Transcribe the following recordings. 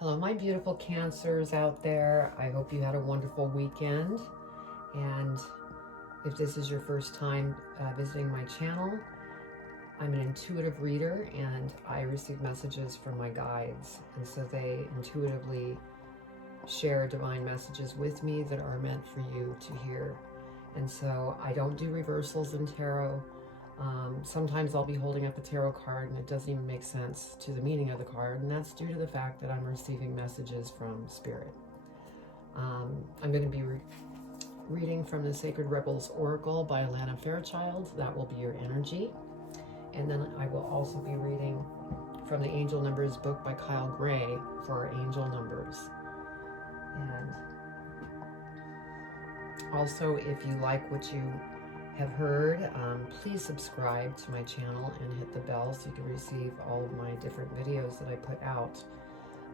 Hello, my beautiful Cancers out there. I hope you had a wonderful weekend. And if this is your first time visiting my channel, I'm an intuitive reader and I receive messages from my guides. And so they intuitively share divine messages with me that are meant for you to hear. And so I don't do reversals in tarot. Sometimes I'll be holding up a tarot card and it doesn't even make sense to the meaning of the card, and that's due to the fact that I'm receiving messages from Spirit. I'm going to be reading from the Sacred Rebels Oracle by Alana Fairchild. That will be your energy. And then I will also be reading from the Angel Numbers book by Kyle Gray for our angel numbers. And also, if you like what you have heard, please subscribe to my channel and hit the bell so you can receive all of my different videos that I put out.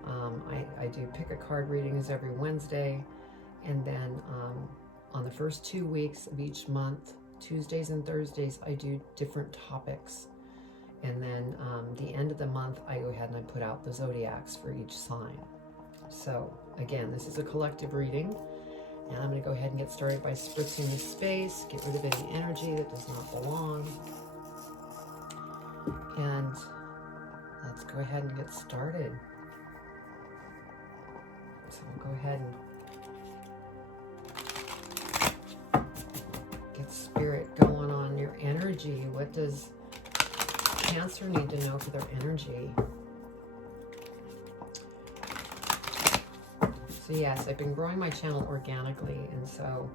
I do pick a card readings every Wednesday, and then on the first 2 weeks of each month, Tuesdays and Thursdays, I do different topics. And then the end of the month, I go ahead and I put out the zodiacs for each sign. So again, this is a collective reading. And I'm going to go ahead and get started by spritzing the space, get rid of any energy that does not belong. And let's go ahead and get started. So we'll go ahead and get Spirit going on your energy. What does Cancer need to know for their energy? So yes, I've been growing my channel organically, and so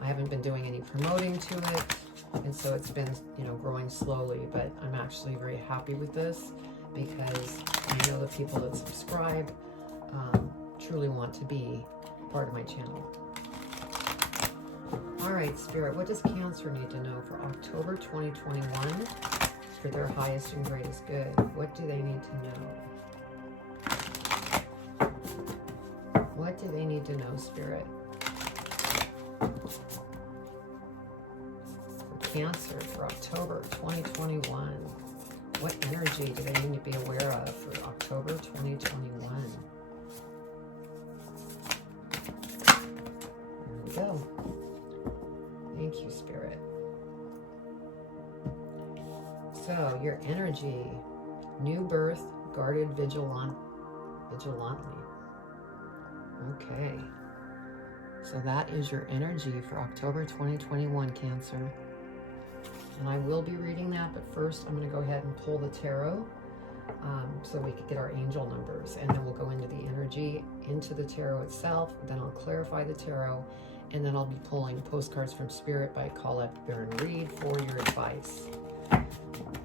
I haven't been doing any promoting to it, and so it's been, growing slowly, but I'm actually very happy with this because I know the people that subscribe truly want to be part of my channel. All right, Spirit, what does Cancer need to know for October 2021 for their highest and greatest good? What do they need to know? What do they need to know, Spirit? For Cancer for October 2021. What energy do they need to be aware of for October 2021? There we go. Thank you, Spirit. So, your energy, new birth, guarded vigilantly. Okay, so that is your energy for October 2021, Cancer. And I will be reading that, but first I'm going to go ahead and pull the tarot so we can get our angel numbers. And then we'll go into the energy, into the tarot itself. Then I'll clarify the tarot. And then I'll be pulling postcards from Spirit by Colette Baron Reed for your advice.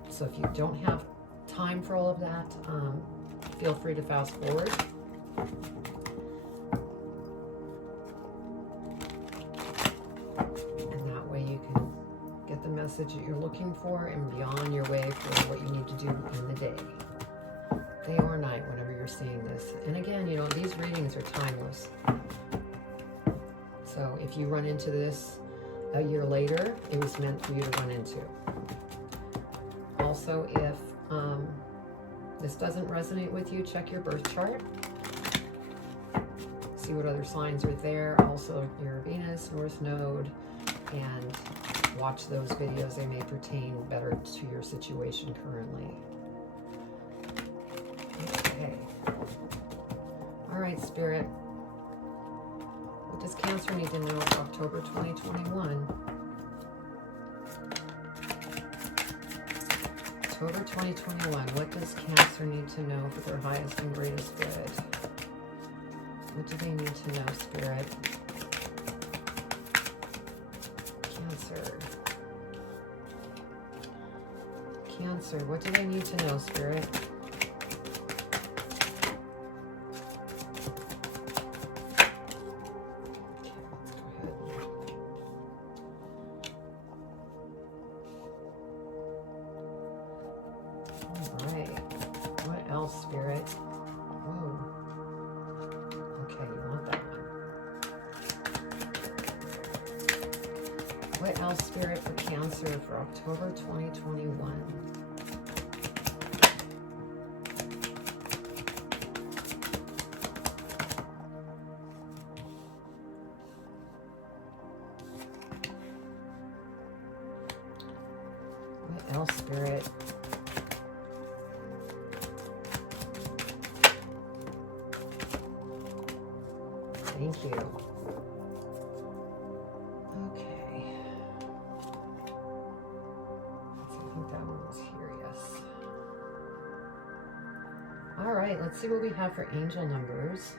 So if you don't have time for all of that, feel free to fast forward. Message that you're looking for and be on your way for what you need to do in the day or night, whenever you're seeing this. And again, these readings are timeless. So if you run into this a year later, it was meant for you to run into. Also, if this doesn't resonate with you, check your birth chart. See what other signs are there. Also, your Venus, North Node, and watch those videos. They may pertain better to your situation currently. Okay. All right, Spirit. What does Cancer need to know for October 2021? October 2021. What does Cancer need to know for their highest and greatest good? What do they need to know, Spirit? Cancer, what do they need to know, Spirit? All right. What else, Spirit? Whoa. Okay, you want that one. What else, Spirit, for Cancer for October 2021? well, Spirit. Thank you. Okay. I think that one was here, yes. All right, let's see what we have for angel numbers.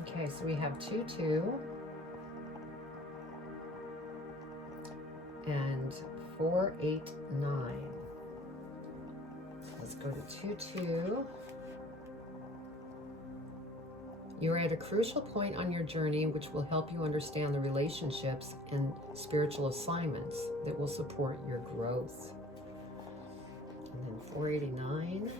Okay, so we have 22 and 489. Let's go to 22. You're at a crucial point on your journey which will help you understand the relationships and spiritual assignments that will support your growth. And then 489.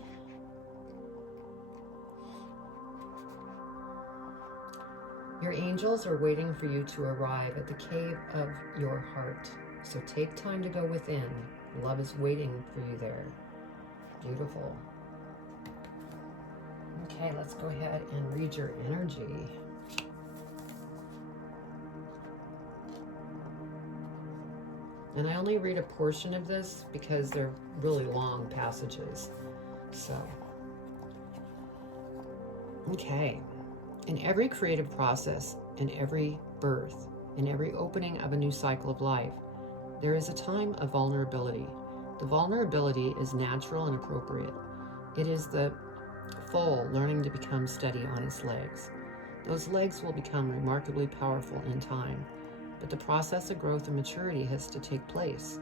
Your angels are waiting for you to arrive at the cave of your heart. So take time to go within. Love is waiting for you there. Beautiful. Okay, let's go ahead and read your energy. And I only read a portion of this because they're really long passages. So, okay. In every creative process, in every birth, in every opening of a new cycle of life, there is a time of vulnerability. The vulnerability is natural and appropriate. It is the foal learning to become steady on its legs. Those legs will become remarkably powerful in time, but the process of growth and maturity has to take place,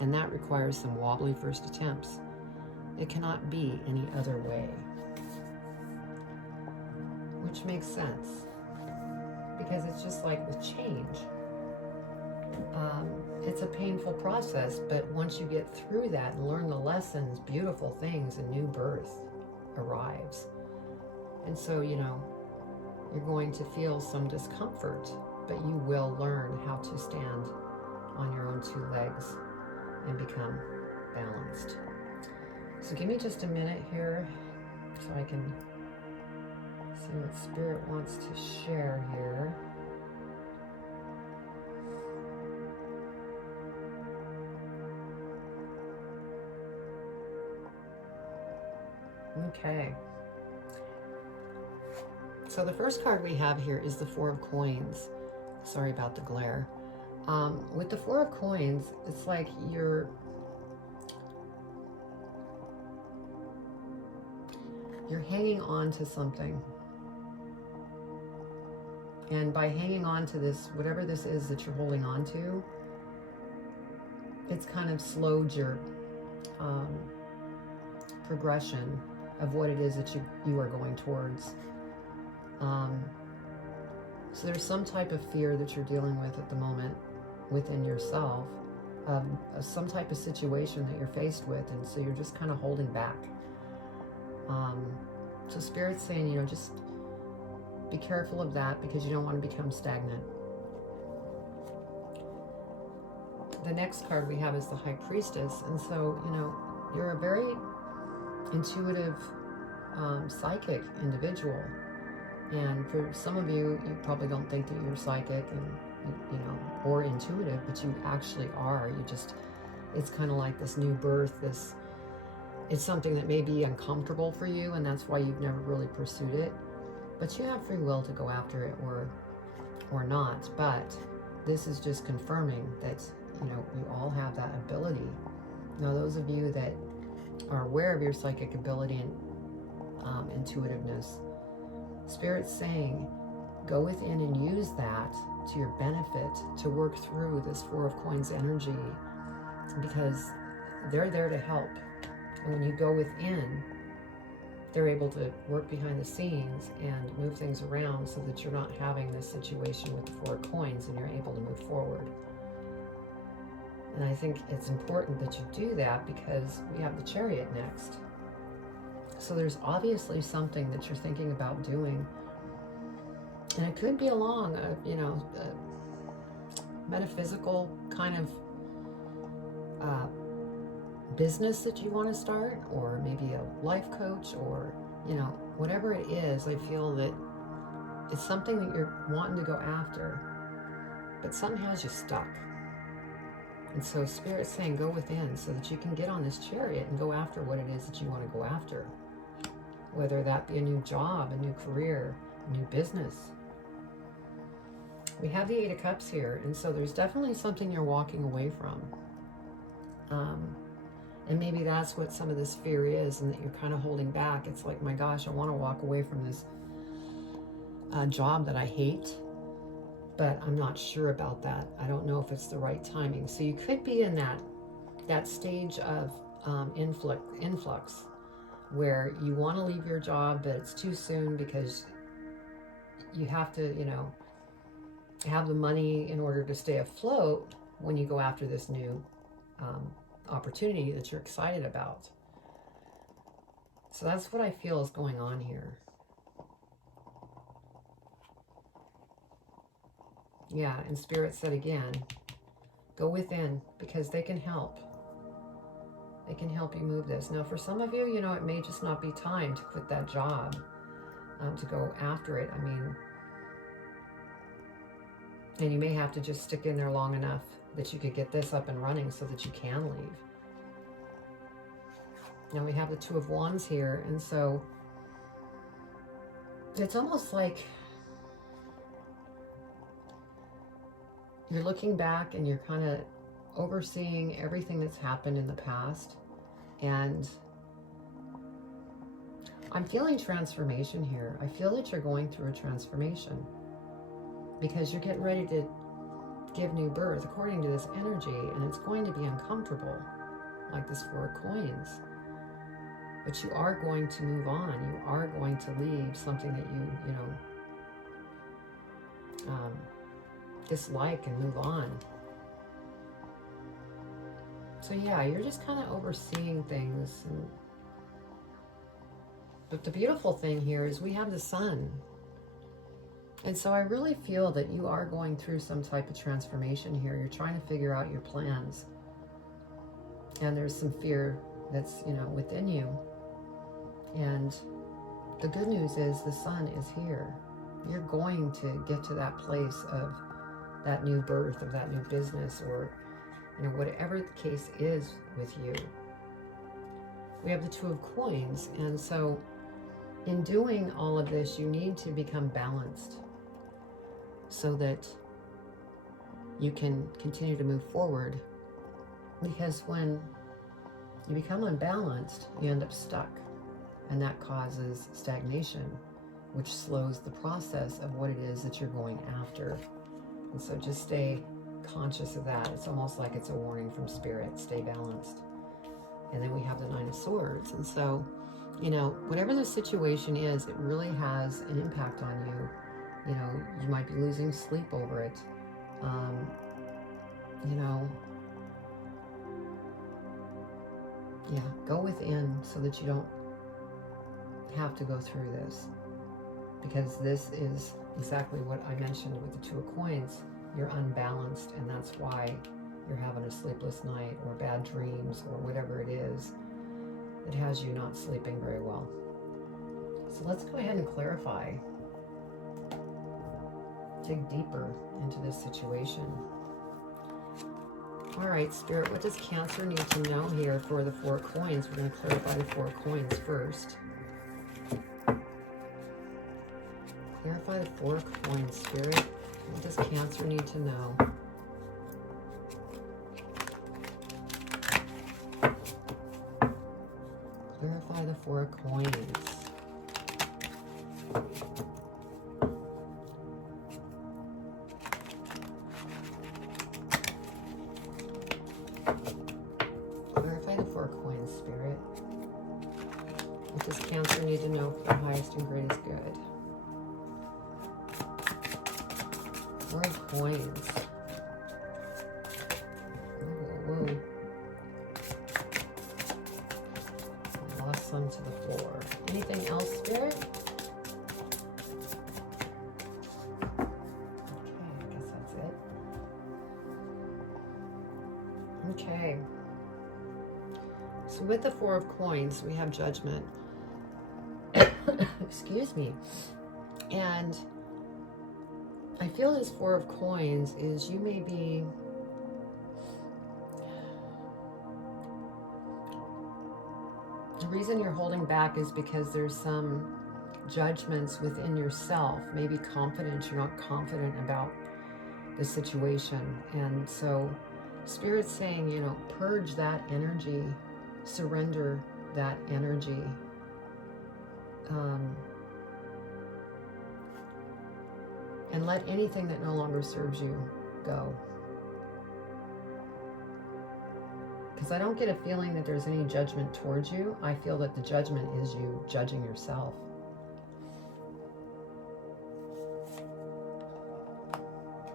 and that requires some wobbly first attempts. It cannot be any other way. Which makes sense, because it's just like with change. It's a painful process, but once you get through that and learn the lessons, beautiful things, a new birth arrives. And so, you know, you're going to feel some discomfort, but you will learn how to stand on your own two legs and become balanced. So give me just a minute here so I can see what Spirit wants to share here. Okay. So the first card we have here is the Four of Coins. Sorry about the glare. With the Four of Coins, it's like you're hanging on to something. And by hanging on to this, whatever this is that you're holding on to, it's kind of slowed your progression of what it is that you are going towards. So there's some type of fear that you're dealing with at the moment within yourself, some type of situation that you're faced with, and so you're just kind of holding back. So Spirit's saying, you know, just be careful of that because you don't want to become stagnant. The next card we have is the High Priestess, and so, you know, you're a very intuitive, psychic individual. And for some of you, you probably don't think that you're psychic and, you know, or intuitive, but you actually are. You just, it's kind of like this new birth, it's something that may be uncomfortable for you, and that's why you've never really pursued it. But you have free will to go after it or not. But this is just confirming that, you know, you all have that ability. Now, those of you that are aware of your psychic ability and intuitiveness, Spirit's saying, go within and use that to your benefit to work through this Four of Coins energy, because they're there to help. And when you go within, they're able to work behind the scenes and move things around so that you're not having this situation with the Four of Coins and you're able to move forward. And I think it's important that you do that because we have the Chariot next. So there's obviously something that you're thinking about doing. And it could be along a, you know, a metaphysical kind of business that you want to start, or maybe a life coach, or, you know, whatever it is. I feel that it's something that you're wanting to go after. but something has you stuck. And so Spirit's saying go within so that you can get on this chariot and go after what it is that you want to go after. Whether that be a new job, a new career, a new business. We have the Eight of Cups here, and so there's definitely something you're walking away from. And maybe that's what some of this fear is, and that you're kind of holding back. It's like, my gosh, I want to walk away from this job that I hate, but I'm not sure about that. I don't know if it's the right timing. So you could be in that stage of influx where you want to leave your job, but it's too soon because you have to, you know, have the money in order to stay afloat when you go after this new opportunity that you're excited about. So that's what I feel is going on here. Yeah, and Spirit said again, go within because they can help. They can help you move this. Now, for some of you, you know, it may just not be time to quit that job, to go after it. I mean, and you may have to just stick in there long enough that you could get this up and running so that you can leave. Now we have the Two of Wands here, and so it's almost like you're looking back and you're kind of overseeing everything that's happened in the past, and I'm feeling transformation here. I feel that you're going through a transformation because you're getting ready to give new birth according to this energy, and it's going to be uncomfortable, like this Four of Coins. But you are going to move on. You are going to leave something that you dislike and move on. So yeah, you're just kind of overseeing things. But the beautiful thing here is we have the Sun. And so I really feel that you are going through some type of transformation here. You're trying to figure out your plans. And there's some fear that's, you know, within you. And the good news is the Sun is here. You're going to get to that place of that new birth, of that new business, or, you know, whatever the case is with you. We have the Two of Coins. And so in doing all of this, you need to become balanced so that you can continue to move forward. Because when you become unbalanced, you end up stuck. And that causes stagnation, which slows the process of what it is that you're going after. And so just stay conscious of that. It's almost like it's a warning from Spirit. Stay balanced. And then we have the Nine of Swords. And so, you know, whatever the situation is, it really has an impact on you. You know, you might be losing sleep over it. You know, yeah, go within so that you don't have to go through this, because this is exactly what I mentioned with the Two of Coins. You're unbalanced, and that's why you're having a sleepless night or bad dreams or whatever it is that has you not sleeping very well. So let's go ahead and clarify, dig deeper into this situation. All right, Spirit, what does Cancer need to know here for the Four of Coins? We're going to clarify the Four of Coins first. Clarify the Four of Coins, Spirit. What does Cancer need to know? Clarify the Four of Coins. Clarify the Four of Coins, Spirit. What does Cancer need to know for the highest and greatest good? Four of Coins. Whoa. Lost some to the floor. Anything else, Spirit? Okay, I guess that's it. Okay. So with the Four of Coins, we have Judgment. Excuse me. And I feel this Four of Coins is you may be the reason you're holding back is because there's some judgments within yourself, maybe confidence, you're not confident about the situation. And so Spirit's saying, you know, purge that energy, surrender that energy. And let anything that no longer serves you go. Because I don't get a feeling that there's any judgment towards you. I feel that the judgment is you judging yourself.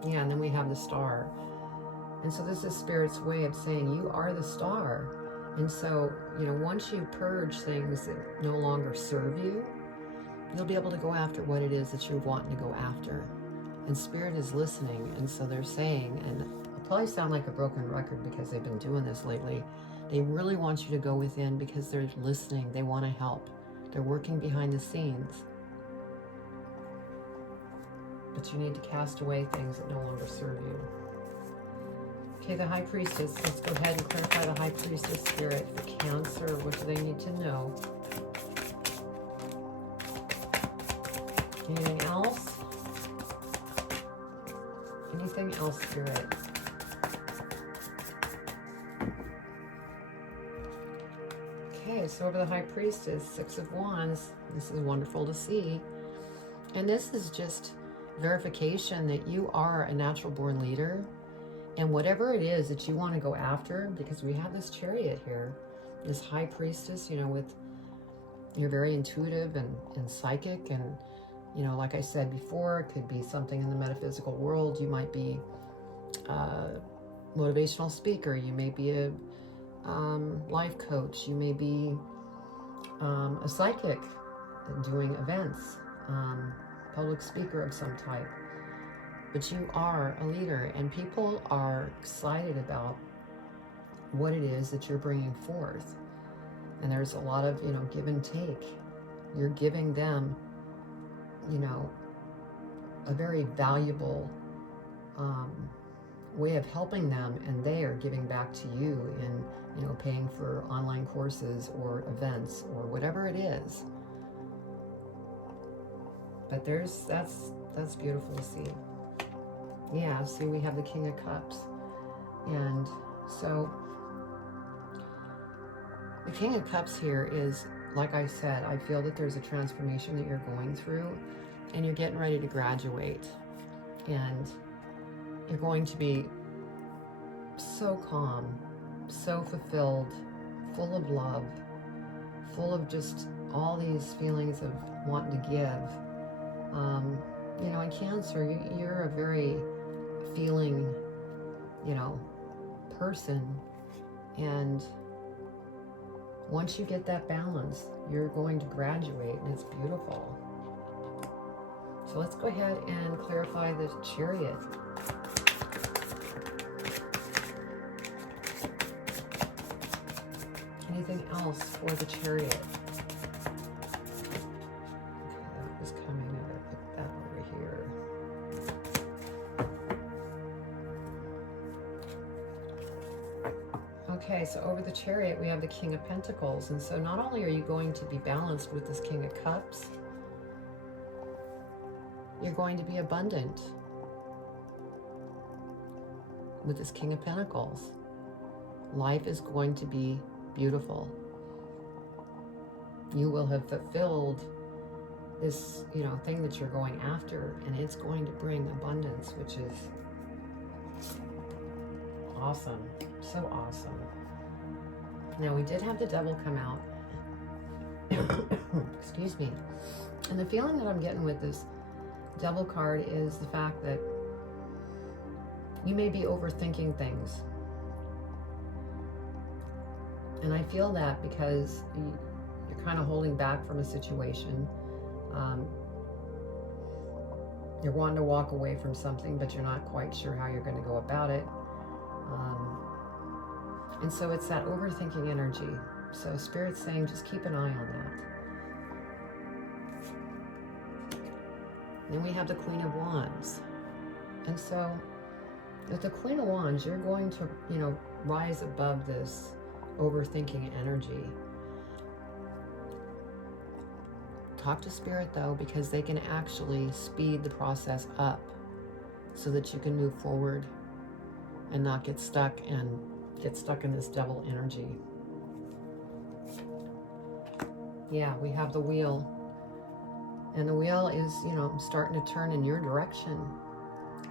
Yeah, and then we have the Star. And so this is Spirit's way of saying you are the star. And so, you know, once you purge things that no longer serve you, you'll be able to go after what it is that you're wanting to go after. And Spirit is listening, and so they're saying, and I'll probably sound like a broken record because they've been doing this lately, they really want you to go within because they're listening, they want to help. They're working behind the scenes. But you need to cast away things that no longer serve you. Okay, the High Priestess, let's go ahead and clarify the High Priestess Spirit for Cancer. What do they need to know? Anything else? Anything else, Spirit? Okay, so over the High Priestess, Six of Wands. This is wonderful to see. And this is just verification that you are a natural born leader. And whatever it is that you want to go after, because we have this Chariot here, this High Priestess, you know, with, you're very intuitive and psychic, and you know, like I said before, it could be something in the metaphysical world. You might be a motivational speaker. You may be a life coach. You may be a psychic doing events, public speaker of some type. But you are a leader, and people are excited about what it is that you're bringing forth. And there's a lot of, you know, give and take. You're giving them, you know, a very valuable way of helping them, and they are giving back to you in, you know, paying for online courses or events or whatever it is. But that's beautiful to see. Yeah, see, we have the King of Cups. And so the King of Cups here is, like I said, I feel that there's a transformation that you're going through, and you're getting ready to graduate, and you're going to be so calm, so fulfilled, full of love, full of just all these feelings of wanting to give. You know, in Cancer, you're a very feeling, you know, person, and once you get that balance, you're going to graduate, and it's beautiful. So let's go ahead and clarify the Chariot. Anything else for the Chariot? Okay, that was coming. I'm going to put that over here. Okay, so over the Chariot, we have the King of Pentacles. And so not only are you going to be balanced with this King of Cups, you're going to be abundant with this King of Pentacles. Life is going to be beautiful. You will have fulfilled this, you know, thing that you're going after, and it's going to bring abundance, which is awesome. So awesome. Now, we did have the Devil come out. Excuse me. And the feeling that I'm getting with this Devil card is the fact that you may be overthinking things. And I feel that because you're kind of holding back from a situation. You're wanting to walk away from something, but you're not quite sure how you're going to go about it. And so it's that overthinking energy. So Spirit's saying just keep an eye on that. Then we have the Queen of Wands. And so with the Queen of Wands, you're going to, rise above this overthinking energy. Talk to Spirit, though, because they can actually speed the process up so that you can move forward and not get stuck in this devil energy. Yeah, we have the wheel. And the wheel is, starting to turn in your direction.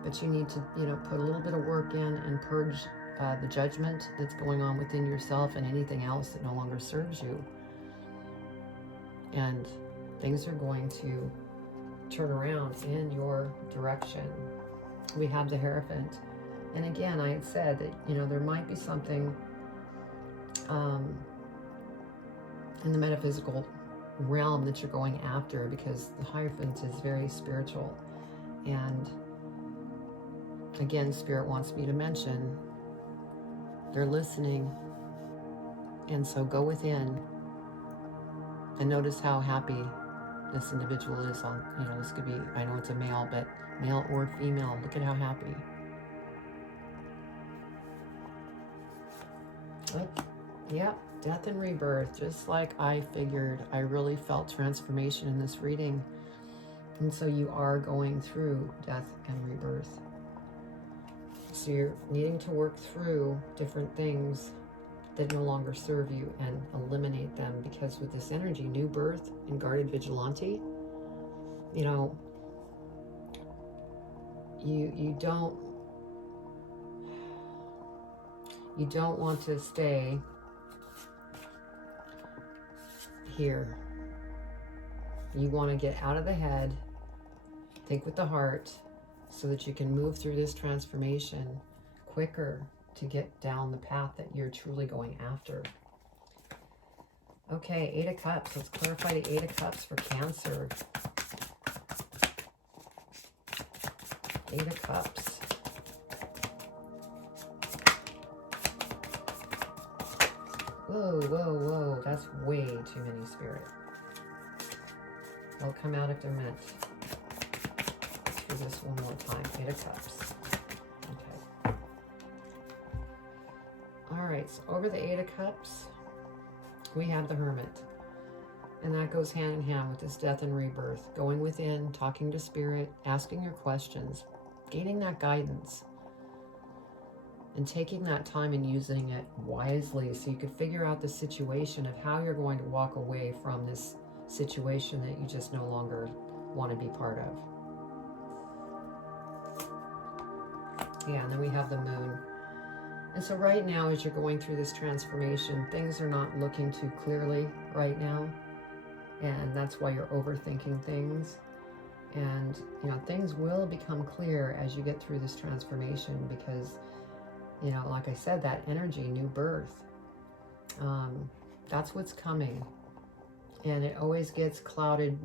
But you need to, put a little bit of work in and purge the judgment that's going on within yourself and anything else that no longer serves you. And things are going to turn around in your direction. We have the Hierophant. And again, I had said that, there might be something in the metaphysical realm that you're going after, because the Hierophant is very spiritual. And again, Spirit wants me to mention they're listening. And so go within and notice how happy this individual is on, this could be, I know it's a male, but male or female, look at how happy. Oh, yeah, death and rebirth, just like I figured. I really felt transformation in this reading. And so you are going through death and rebirth. So you're needing to work through different things that no longer serve you and eliminate them, because with this energy, new birth and guarded vigilante, you don't want to stay here. You want to get out of the head, think with the heart, so that you can move through this transformation quicker to get down the path that you're truly going after. Okay, Eight of Cups. Let's clarify the Eight of Cups for Cancer. Eight of Cups. Whoa, whoa, whoa. That's way too many, Spirit. They'll come out if they're meant. Let's do this one more time. Eight of Cups. Okay. All right, so over the Eight of Cups, we have the Hermit. And that goes hand in hand with this death and rebirth. Going within, talking to Spirit, asking your questions, gaining that guidance, and taking that time and using it wisely so you could figure out the situation of how you're going to walk away from this situation that you just no longer want to be part of. Yeah, and then we have the Moon. And so right now, as you're going through this transformation, things are not looking too clearly right now. And that's why you're overthinking things. And, things will become clear as you get through this transformation, because, like I said, that energy, new birth, that's what's coming. And it always gets clouded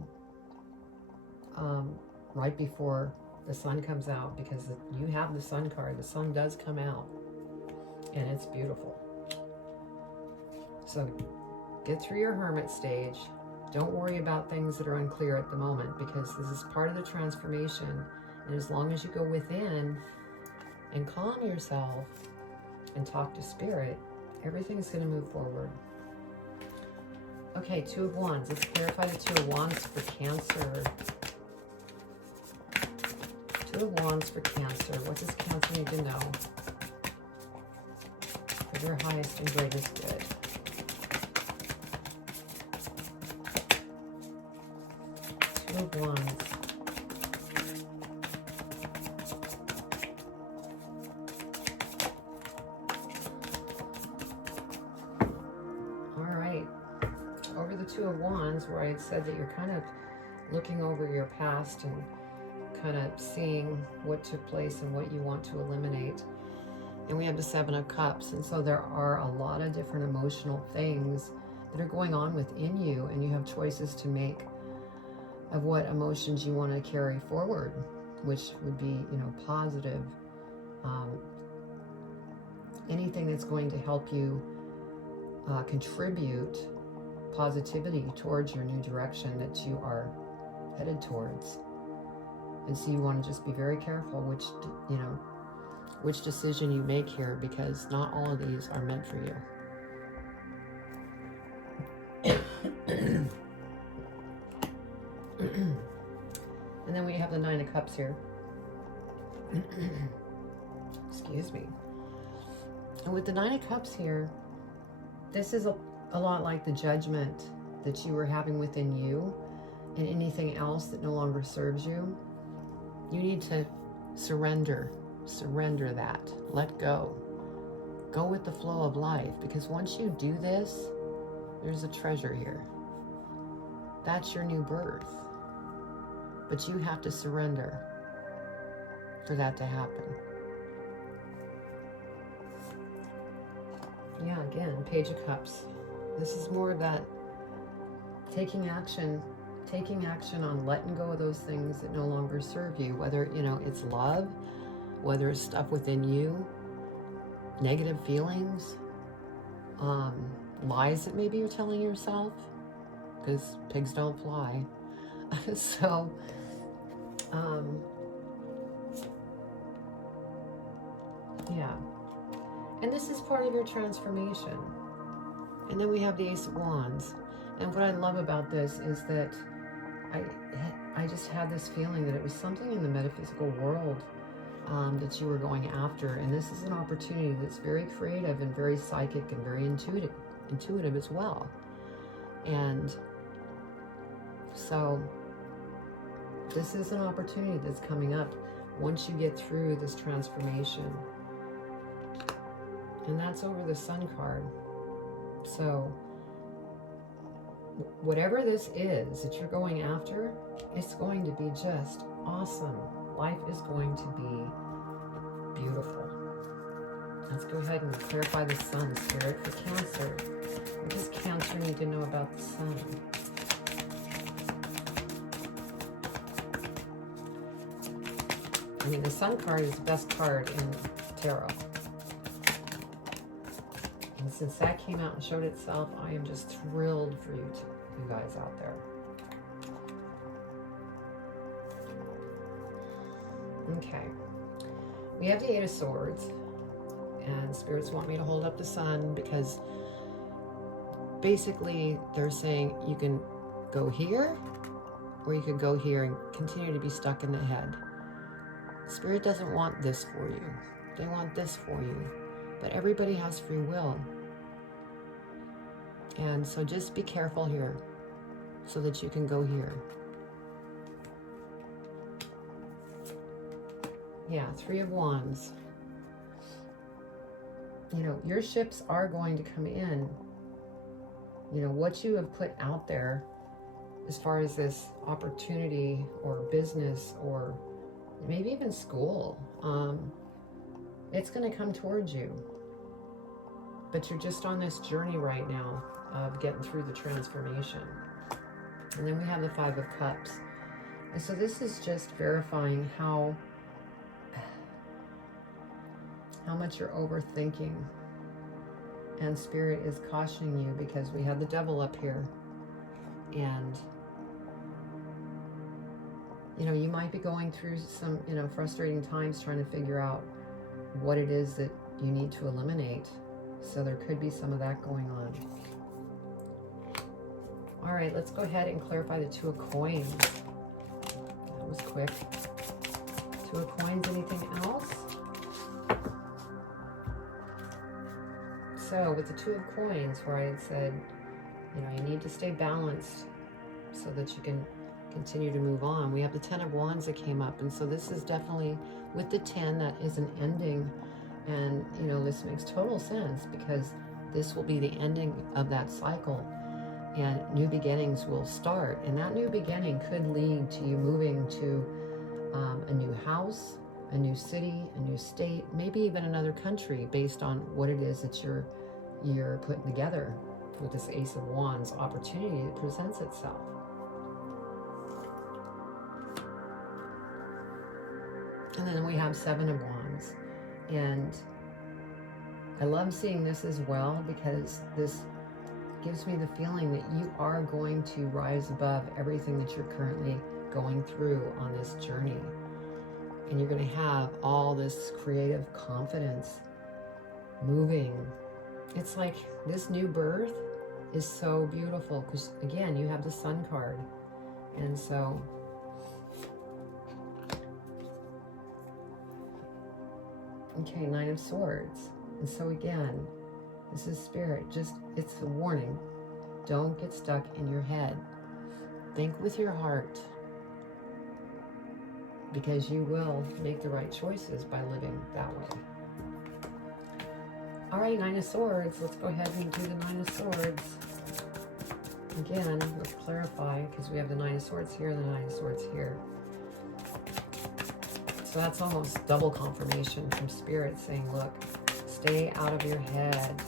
right before the sun comes out, because you have the sun card. The sun does come out, and it's beautiful. So get through your hermit stage. Don't worry about things that are unclear at the moment, because this is part of the transformation. And as long as you go within and calm yourself and talk to Spirit, everything's going to move forward. Okay, Two of Wands. Let's clarify the Two of Wands for Cancer. Two of Wands for Cancer. What does Cancer need to know for their highest and greatest good? Two of Wands. Over the Two of Wands, where I said that you're kind of looking over your past and kind of seeing what took place and what you want to eliminate. And we have the Seven of Cups. And so there are a lot of different emotional things that are going on within you, and you have choices to make of what emotions you want to carry forward, which would be, positive. Anything that's going to help you contribute positivity towards your new direction that you are headed towards. And so you want to just be very careful which decision you make here, because not all of these are meant for you. And then we have the Nine of Cups here. Excuse me. And with the Nine of Cups here, this is a lot like the judgment that you were having within you and anything else that no longer serves you. You need to surrender that, let go with the flow of life, because once you do this, there's a treasure here. That's your new birth, but you have to surrender for that to happen. Yeah, again, Page of Cups. This is more of that taking action on letting go of those things that no longer serve you, whether, it's love, whether it's stuff within you, negative feelings, lies that maybe you're telling yourself, because pigs don't fly. So, yeah. And this is part of your transformation. And then we have the Ace of Wands. And what I love about this is that I just had this feeling that it was something in the metaphysical world that you were going after. And this is an opportunity that's very creative and very psychic and very intuitive as well. And so this is an opportunity that's coming up once you get through this transformation. And that's over the Sun card. So whatever this is that you're going after, it's going to be just awesome. Life is going to be beautiful. Let's go ahead and clarify the Sun, Spirit, for Cancer. What does Cancer need to know about the Sun? I mean, the Sun card is the best card in tarot. And since that came out and showed itself, I am just thrilled for you guys out there. Okay. We have the Eight of Swords. And spirits want me to hold up the Sun because basically they're saying you can go here or you could go here and continue to be stuck in the head. Spirit doesn't want this for you. They want this for you. But everybody has free will. And so just be careful here so that you can go here. Yeah, Three of Wands. Your ships are going to come in. What you have put out there as far as this opportunity or business or maybe even school, it's going to come towards you. But you're just on this journey right now of getting through the transformation. And then we have the Five of Cups. And so this is just verifying how much you're overthinking. And Spirit is cautioning you because we have the Devil up here. And you might be going through some, frustrating times trying to figure out what it is that you need to eliminate. So there could be some of that going on. All right, let's go ahead and clarify the Two of Coins. That was quick. Two of Coins, anything else? So with the Two of Coins, where I had said, you need to stay balanced so that you can continue to move on. We have the Ten of Wands that came up. And so this is definitely, with the 10, that is an ending. And, this makes total sense because this will be the ending of that cycle and new beginnings will start. And that new beginning could lead to you moving to a new house, a new city, a new state, maybe even another country based on what it is that you're putting together with this Ace of Wands opportunity that presents itself. And then we have Seven of Wands. And I love seeing this as well because this gives me the feeling that you are going to rise above everything that you're currently going through on this journey. And you're going to have all this creative confidence moving. It's like this new birth is so beautiful because, again, you have the Sun card. And so okay, Nine of Swords. And so again, this is Spirit. Just, it's a warning. Don't get stuck in your head. Think with your heart, because you will make the right choices by living that way. All right, Nine of Swords. Let's go ahead and do the Nine of Swords. Again, let's clarify, because we have the Nine of Swords here and the Nine of Swords here. So that's almost double confirmation from Spirit saying, look, stay out of your head.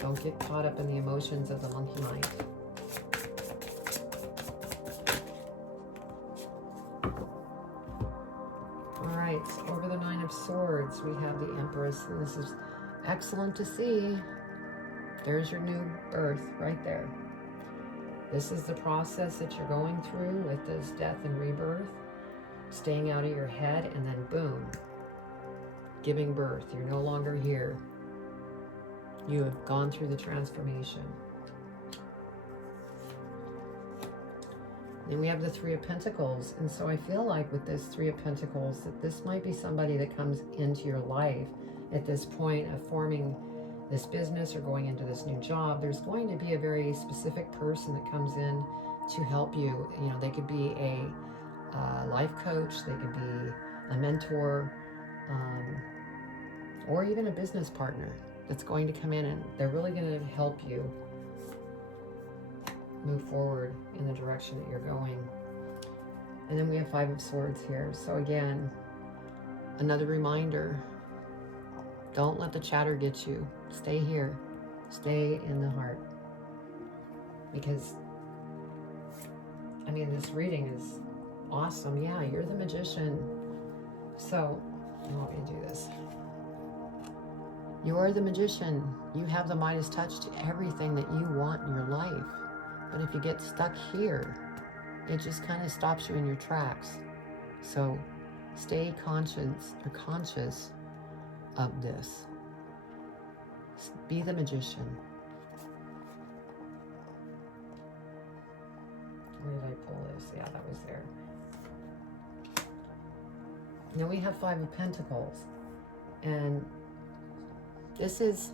Don't get caught up in the emotions of the monkey mind. All right, so over the Nine of Swords, we have the Empress, and this is excellent to see. There's your new birth right there. This is the process that you're going through with this death and rebirth, staying out of your head, and then boom, giving birth. You're no longer here. You have gone through the transformation. Then we have the Three of Pentacles. And so I feel like with this Three of Pentacles that this might be somebody that comes into your life at this point of forming this business or going into this new job. There's going to be a very specific person that comes in to help you. You know, they could be a life coach, they could be a mentor, or even a business partner that's going to come in, and they're really going to help you move forward in the direction that you're going. And then we have Five of Swords here. So again, another reminder, don't let the chatter get you. Stay here. Stay in the heart. Because, I mean, this reading is awesome. Yeah, you're the magician. So, I want me to do this. You're the magician. You have the Midas touch to everything that you want in your life. But if you get stuck here, it just kind of stops you in your tracks. So stay conscious of this. Be the magician. Where did I pull this? Yeah, that was there. Now we have Five of Pentacles. And this is,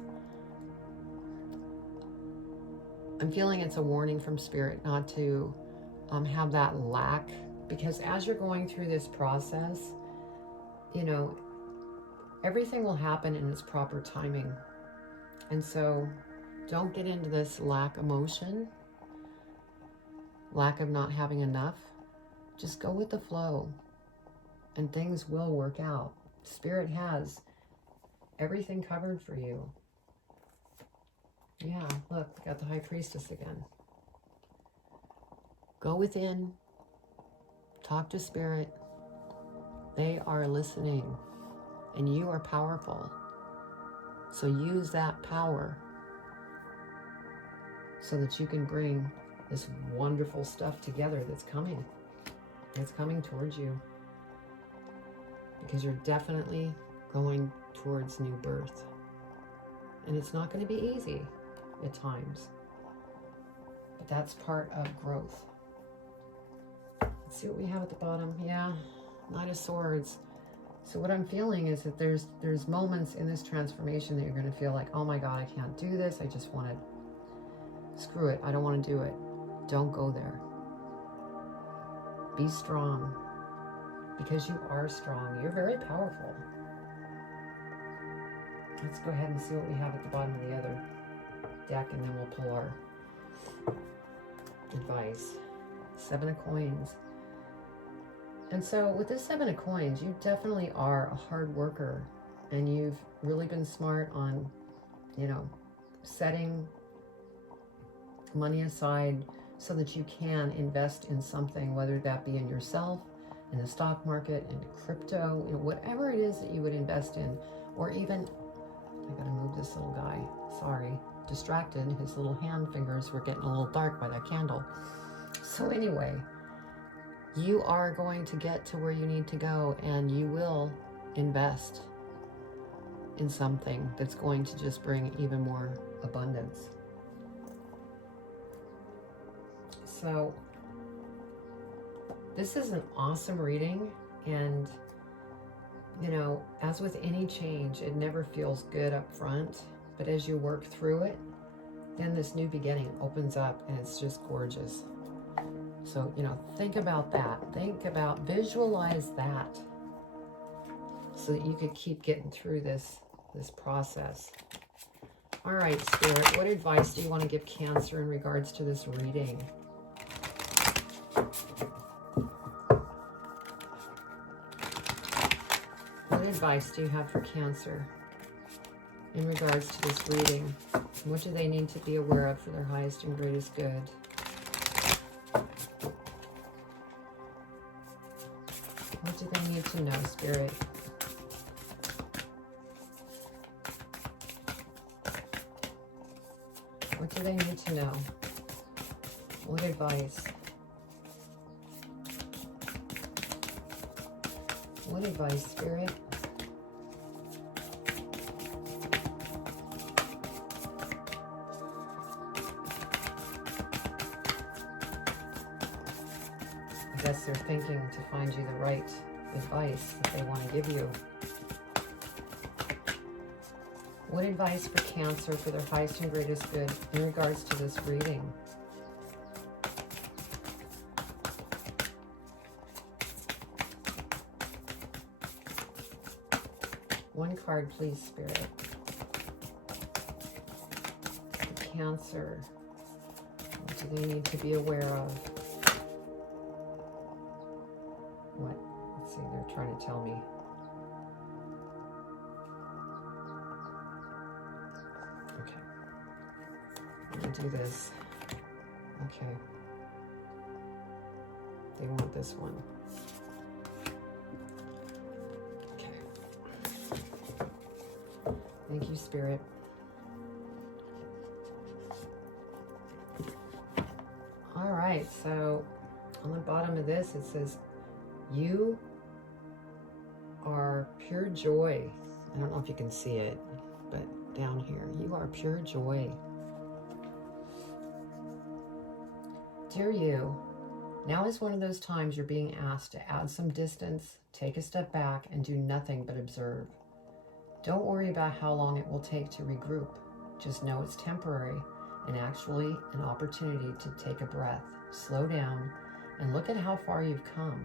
I'm feeling it's a warning from Spirit not to have that lack, because as you're going through this process, you know, everything will happen in its proper timing. And so don't get into this lack emotion, lack of not having enough. Just go with the flow and things will work out. Spirit has everything covered for you. Yeah, look, we got the High Priestess again. Go within, talk to Spirit. They are listening, and you are powerful. So use that power so that you can bring this wonderful stuff together that's coming. It's coming towards you, because you're definitely going towards new birth. And it's not going to be easy at times, but that's part of growth. Let's see what we have at the bottom. Yeah, Knight of Swords. So what I'm feeling is that there's moments in this transformation that you're going to feel like, oh my God, I can't do this. I just want to, screw it. I don't want to do it. Don't go there. Be strong, because you are strong. You're very powerful. Let's go ahead and see what we have at the bottom of the other deck, and then we'll pull our advice. Seven of Coins. And so with this Seven of Coins, you definitely are a hard worker, and you've really been smart on, you know, setting money aside so that you can invest in something, whether that be in yourself, in the stock market, in crypto, you know, whatever it is that you would invest in, or even, I gotta move this little guy, sorry, distracted, his little hand fingers were getting a little dark by that candle. So anyway, You are going to get to where you need to go, and you will invest in something that's going to just bring even more abundance. So this is an awesome reading, and you know, as with any change, it never feels good up front, but as you work through it, then this new beginning opens up, and it's just gorgeous. So, you know, think about that. Think about, visualize that, so that you could keep getting through this process. All right, Spirit, what advice do you want to give Cancer in regards to this reading? What advice do you have for Cancer in regards to this reading? What do they need to be aware of for their highest and greatest good? What do they need to know, Spirit? What do they need to know? What advice? What advice, Spirit? I guess they're thinking to find you the right advice that they want to give you. What advice for Cancer for their highest and greatest good in regards to this reading? One card, please, Spirit. For Cancer, what do they need to be aware of? What? Let's see, they're trying to tell me. Okay. I'm going to do this. Okay. They want this one. Okay. Thank you, Spirit. All right, so on the bottom of this, it says, you are pure joy. I don't know if you can see it, but down here, you are pure joy. Dear you, now is one of those times you're being asked to add some distance, take a step back, and do nothing but observe. Don't worry about how long it will take to regroup. Just know it's temporary and actually an opportunity to take a breath, slow down, and look at how far you've come.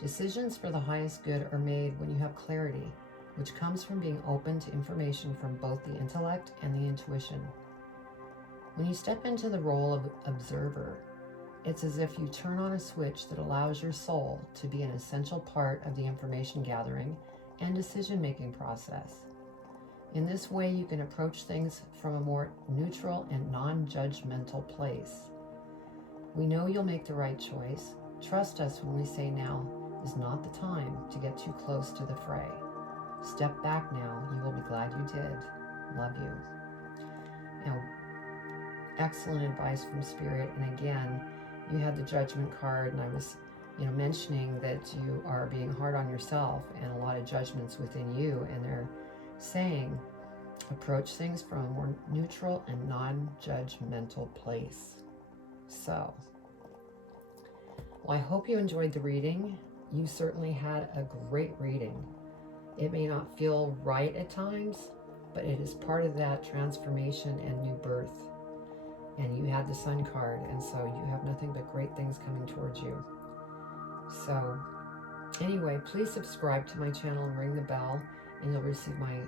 Decisions for the highest good are made when you have clarity, which comes from being open to information from both the intellect and the intuition. When you step into the role of observer, it's as if you turn on a switch that allows your soul to be an essential part of the information gathering and decision-making process. In this way, you can approach things from a more neutral and non-judgmental place. We know you'll make the right choice. Trust us when we say now is not the time to get too close to the fray. Step back now. You will be glad you did. Love you. Now, excellent advice from Spirit. And again, you had the Judgment card, and I was, mentioning that you are being hard on yourself and a lot of judgments within you. And they're saying, approach things from a more neutral and non-judgmental place. So, well, I hope you enjoyed the reading. You certainly had a great reading. It may not feel right at times, but it is part of that transformation and new birth. And you had the Sun card, and so you have nothing but great things coming towards you. So, anyway, please subscribe to my channel and ring the bell, and you'll receive my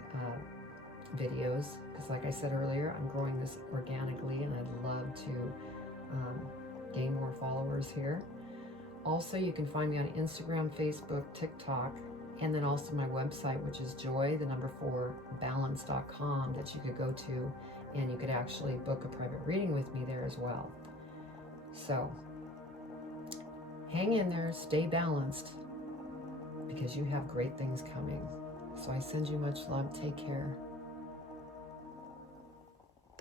videos. Because like I said earlier, I'm growing this organically, and I'd love to gain more followers here. Also, you can find me on Instagram, Facebook, TikTok, and then also my website, which is joy4balance.com, that you could go to, and you could actually book a private reading with me there as well. So, hang in there, stay balanced, because you have great things coming. So I send you much love. Take care.